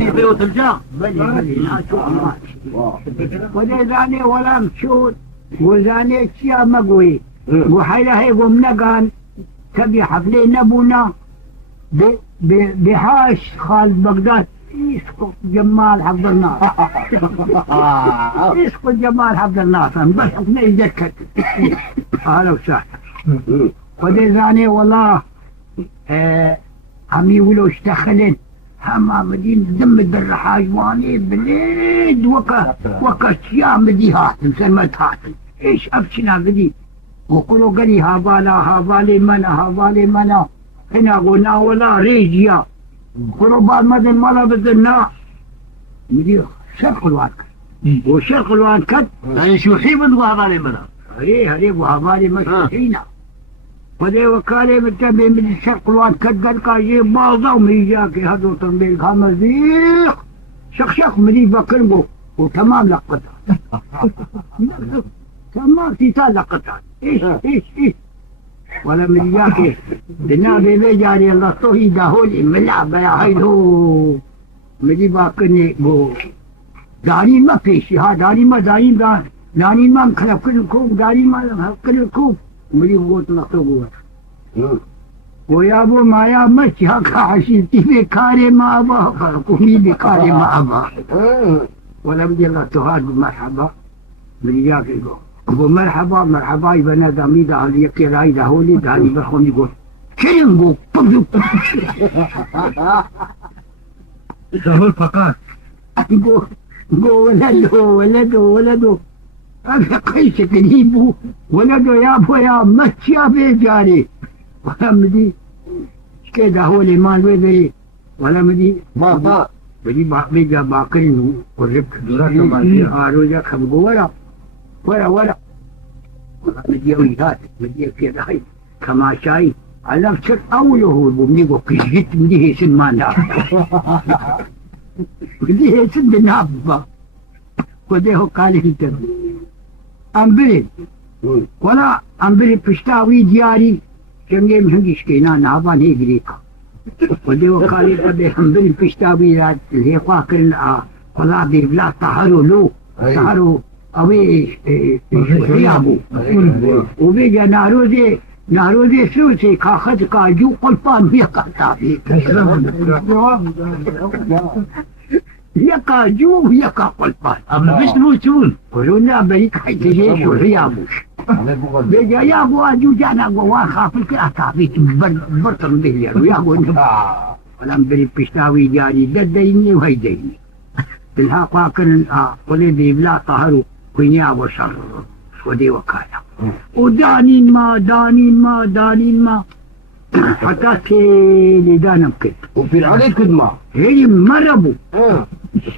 في بيوت الجار. بلي وده زاني ولا مشون وزاني اشياء مقوي وحيلا هي قمنا قال تبي حفلين نبونا بحاش خالد بغداد يسقط جمال حفظ الناصر يسقط جمال حفظ الناصر بس نيجكت اهلا وسهلا. وده زاني والله عم يقولوا اشتخلن هما مدين دم الدرحاج واني بليد وكا شيام بدي هاتم سمت هاتم ايش ابشنا بدي وقولوا قلي هابالي منا هنا قلنا ولا ريجيا قولوا بعد مدن مالا بدنا مدي شرق الوانكت وشرق الوانكت يعني شو حيبن وهابالي منا هري وهابالي مشهينا وذي وكالي متبع من الشرق الوانكت قال قاجي باضا وميجاكي هدو تنبيل خامزيق شخ مدي بكربو وتمام لقطها تمام تيتال لقطها ايش ولا ميجاكي دنا بيبي جاري الله توهي داهولي ملعب يا هيدو مدي باكرني بو دارين ما فيش ها دارين ما مخلف كل الكوب دارين ما كل الكوب مدي بوت لقطه ويا ابو مايا مشي هكا عشيرتي بكاري ما ابا فرقوني بكاري ما ابا ولا بدي الله تهاد مرحبا بدي جاك يقول مرحبا يبنى دامي على يكي راي دهولي داني بخون يقول كرنجو بمجو دهول فقط ولدو أنا قيس قريبو ولدو يا ابو يا مشي يا بيجاري ولا مدي كده هو الإيمان ويدري ولا مدي ما بدي بيجا باكرينه والربك روجا خبقوا ولا مدي ويهات مدي في رأي كما شاي على فكر أوله بمني وكيت مدي هي سمانا مدي هي سمانا بابا وده هو قال هيتم أمبري ولا أمبري بشتاوي دياري جميع مهندس كينا نعبان هي غريكا وده وقالي تبي حمدن بيشتاوي رات اللي قاكل ولا بيبلا طهروا أوي ريابو وبيجا ناروزي سوسي كاخذ كاجو قلبان يقطع يقاجو يقا قلبان أما بيش نموتون قلنا بريك حيث شو ريابوش بيجا يا ابو اجو جانا ابو خافك اتعبيت برطن بيا ويا ابو ولم بري بيشتاوي جاري دديني وهيديني بالها قاكن قولي بلا طهروا كنيا وشر ودي وكاله ودانين ما حتى كيلي دانم كده وفي عليك كدما هي مربو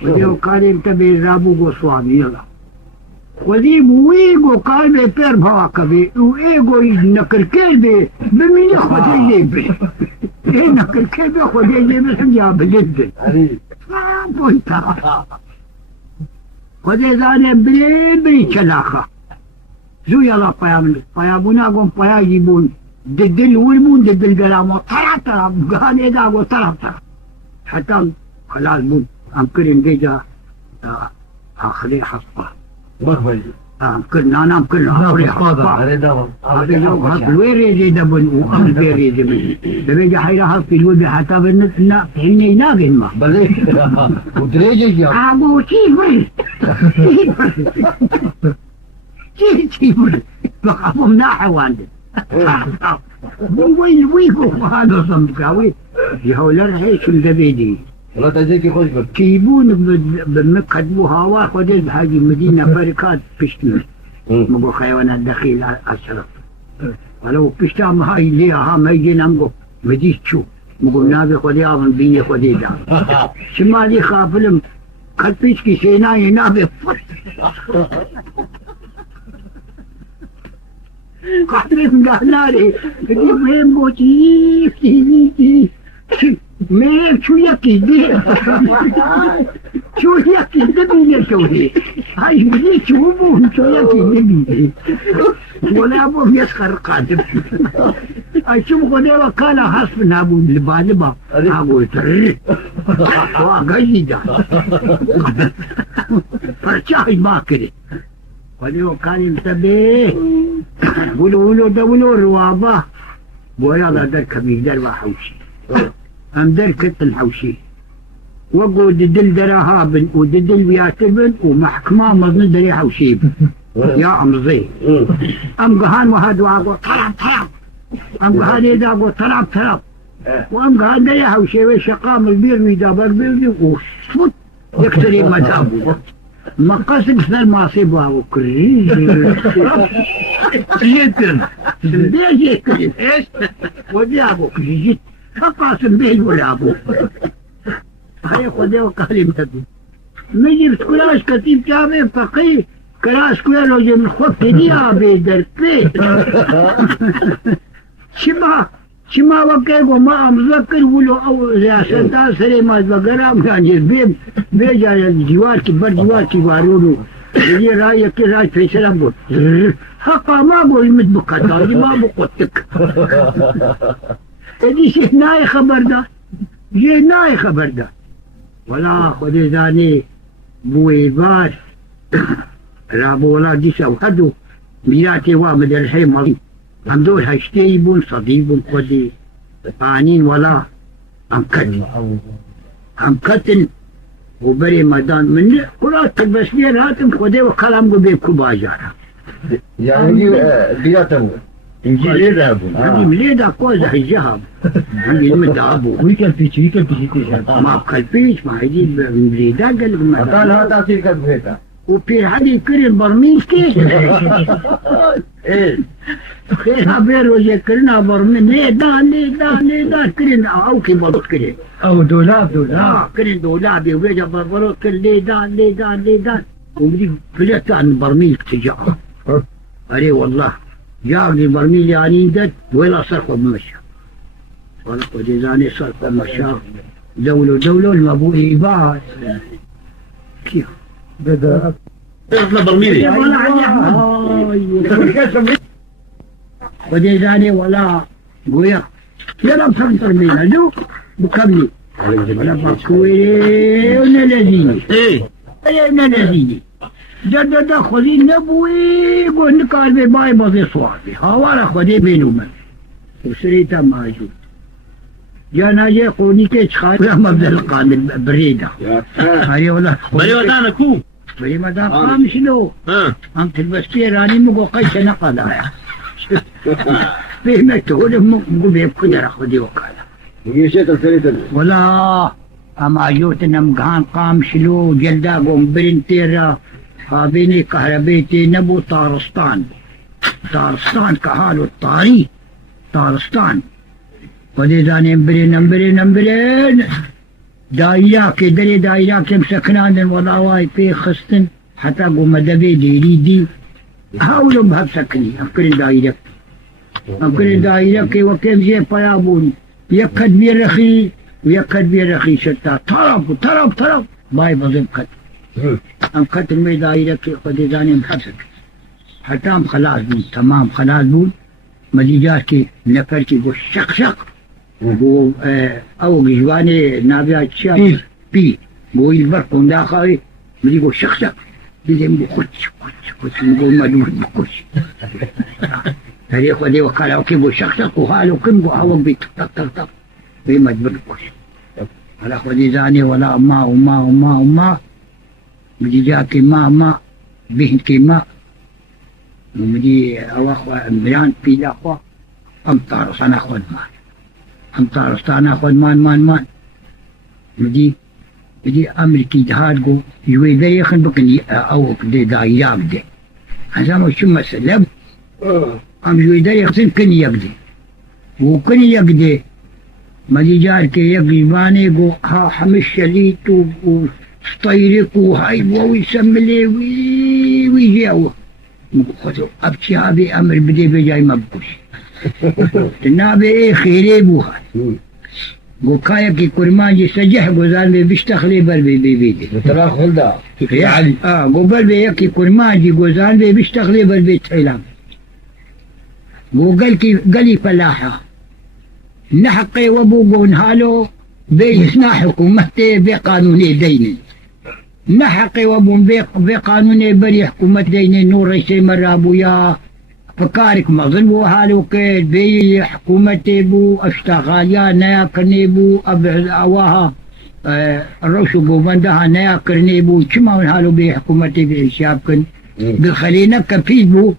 ودي وكاله تبي رابو قصوامي يلا ودي ويجو قال بير بواكبي ويجو نكر كلبي بمين خدي بي نكر كلبي خدي بي حجاب جدا بويتا خدي زاني بلي شلاخه زو يلا بيابونا قوم بيجيبون ضد الولبون ضد القلام طرا قال اذا قلت طرا حتى خلاص بون امكن جيجا اخلي حصبه كنا نام كنا وين ريجي دبن وأمل في ريجي من بيجي حيرة حق الوجه حتى بالنسنا إني ناقن ما بلي ودريجي يا أبو تيفل تيفل بقى مناحة واندن وين ويكو هذا صمتكاوي يهول الرحيش الدبيدي ولا تجيكي خوش بك كيبون بمكتبوها واخد هذه مدينة بركات بشتمل مقو خيوانا الدخيل على الشرف ولو بشتام هاي ليها ما يجينا مقو مديش شو مقو نابي خديها من بيني خديها شمالي خافلم خلبيشكي سيناي نابي قادرين قالاري دي مهم بوتي मैं छुया की दे भी नहीं हाय मुझे चुबू छुया की दे ولا ابو يسخر قادم اشوف قدامك كان حسب ابو البالبه ابو وقيدة فرشاي باكري ولو كان ينتبه ولو دولو الروابة ويلا درك بيدر وحوشي أم دركة الحوشي وقود دل درهابن وددل وياتبن ومحكمة مظن دري حوشي يا أمزي أم قهان وهادو أقول طلب طلب أم قهان إذا أقول طلب طلب وأم قهان دري حوشي وشقام البير ويدابر بير وصفت يكتري مذهبه مقاسم سنال معصيبها وكريج جدا بيجي كريج ايش ودي ابو كريج فقاسم به ولا ابو هاي خديه وقالي متبي ميجي كلاش كتيب كامل فقيه كلاش كلا لو جم خفت دي ابي دربي شما وكيف وما مذكر ولو او رياست سري ما بقرام كان جيب بيجا الجوار كبر جوار كبارونو يجي راي كراي في سلام بو حقا ما بو يمدبك داجي ما بقتك ادي شيء ناي خبر ده جي ناي خبر ده ولا خدي زاني بوي بار رابو ولا دي سو هدو مياتي وامد الحي مالي هم دول هشتيبون صديبون قدي قانين ولا هم كتن وبري مدان من قرات البشرية هاتم خدي وكلام بيبكو باجارة يعني بياته يمشي ليه ذهبون عندي مليدا كوزة هيجهب عندي مدابو ويكل فيش ما بكالفيش ما هيجي مليدا قال قال هذا تصير كذبته وفي حدي كرين برميل كيف ايه خير بيرو يكرنا برميل ليه كرين او كي بلط كرين او دولاب كرين دولاب ويجا بربرو كل ليه دان ومدي فلت عن برميل تجاه اري والله جابني برميل يعني دد ولا صرف بمشى ولا قد زاني صرف بمشى دولو المبوئي بعد كيف بدأ احنا برميلي ودي زاني ولا قويا يلا بفكر مينا دو بكملي ولا بكوي ونلزيني ايه نلزيني جد خذي نبوي قلنا قال باي بضي صوابي هاوالا خذي بينو من وسريتا موجود جانا جي قوني كيش خايف يا مبدأ القانون بريدة هاي ولا بري ودانا كو بري مدى قام شنو أم تلبسكي راني مقو قيش نقل آيا فهمت تقول مقو بيبكو در خذي وكالا يشيت السريت ولا أما يوتنا مقهان قام شلو جلدا قوم برنتيرا خابيني كهربيتي نبو طارستان كهالو الطاري طارستان ودي داني نمبرين دايرة كدري دايرة كم سكنان ولا واي في خستن حتى قوم دبي دي هاولو بهب سكني أفكرين دايرة كي وكيف زي بيابون يكد بيرخي ويكد بيرخي شتا طرب باي بضم قد أم قتل مي دايرة كي ودي داني محسك حتى أم خلاص بون تمام خلاص بون مديجاتي نفرتي قو شق او جواني نابيات شاب بي قو يلبرقون داخلي مدي قو شق بيزيم بو خش نقول مدوش بخش تاريخ ودي وقال اوكي بو شق وهالو كم قو هاوك بي تق بي مدبر بخش على خدي زاني ولا ما مدي جاكي ما بيهنكي ما ومدي أواخوا أمبيان في الأخوة أمطار صانا خد مان مدي أمريكي جهاد قو يوي ذا يخن بكني أو دي دايرة بدي هذا شو مسألة أم يوي ذا يخن كني يقدي وكني يقدي مدي جار كي يقدي باني قو ها حمش شليت وطيرك وهاي ويسملي ويجاوه خذوا أبكي هذه أمر بدي بجاي مبكوش تنابي إيه خيري بوها قوكايا كي كرمان جي سجح قوزان بي بيشتخلي بل بي بيدي ترى خلدا علي قوبل بي يكي كرمان جي قوزان بي بيشتخلي بل بي تحيلام قوقل كي قلي فلاحة نحقي وابو قونهالو بيسنا حكومتي بقانوني ديني نحقي وابون بقانوني بري حكومة ديني نور رئيسي مرابويا فكارك مظلمو هالو كيد بي حكومتي بو اشتغاليا نيا كرني بو اواها الروشو بوبندها نيا كرني بو كما هالو بي حكومتي بي شابكن بالخلينا كفيد بو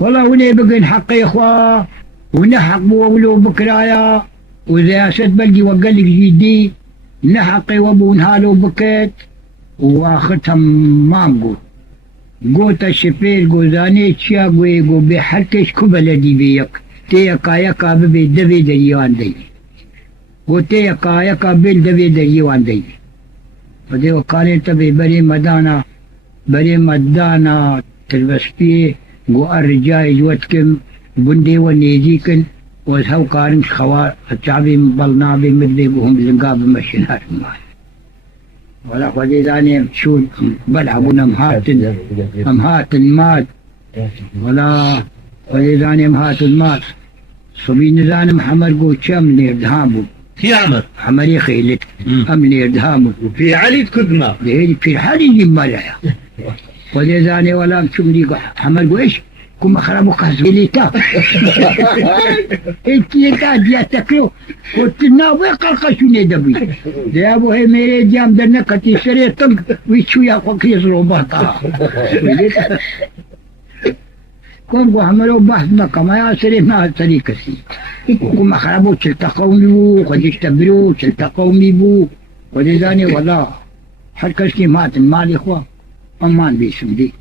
والله وني بقن حقي اخوا ونحق بو ولو بكرايا وإذا أسد بلدي وقال لك جدي نحقي وابو نهالو بكيت واخدهم مانقو قوت الشفير قوزاني تشاقوي قو بحركش كبلدي بيك تيكا يكا ببي دبي دريوان دي قو تيكا يكا بيل دبي دريوان دي فدي وقالي تبي بري مدانا تلبس فيه قو الرجاي جوتكم بندي ونيجيكن وهو كارم خوار الشعبي بلنا بمدري بهم زنقاب مشينات معي ولا خذي ثاني شو بلعبون امهات المات ولا خذي ثاني امهات المات صبين ثاني محمد قو شام نيردهامو في عمر عمري خيلت ام نيردهامو في علي كدمة في الحالي يجيب مالها خذي ثاني ولا شمري محمد قو ايش كم خربوا كاسبيليتا الكيتا دي تكلو وتنا وقلقشوني دبي يا ابو هي ميري جام دنا كتي سري تم ويشو يا قيس روباتا كم عملوا بحث ما كما يا سري ما سري كسي كم خربوا تلتقوني بو قد يستبروا تلتقوني بو ولذاني والله حركش كي مات المال اخوه امان بيسم دي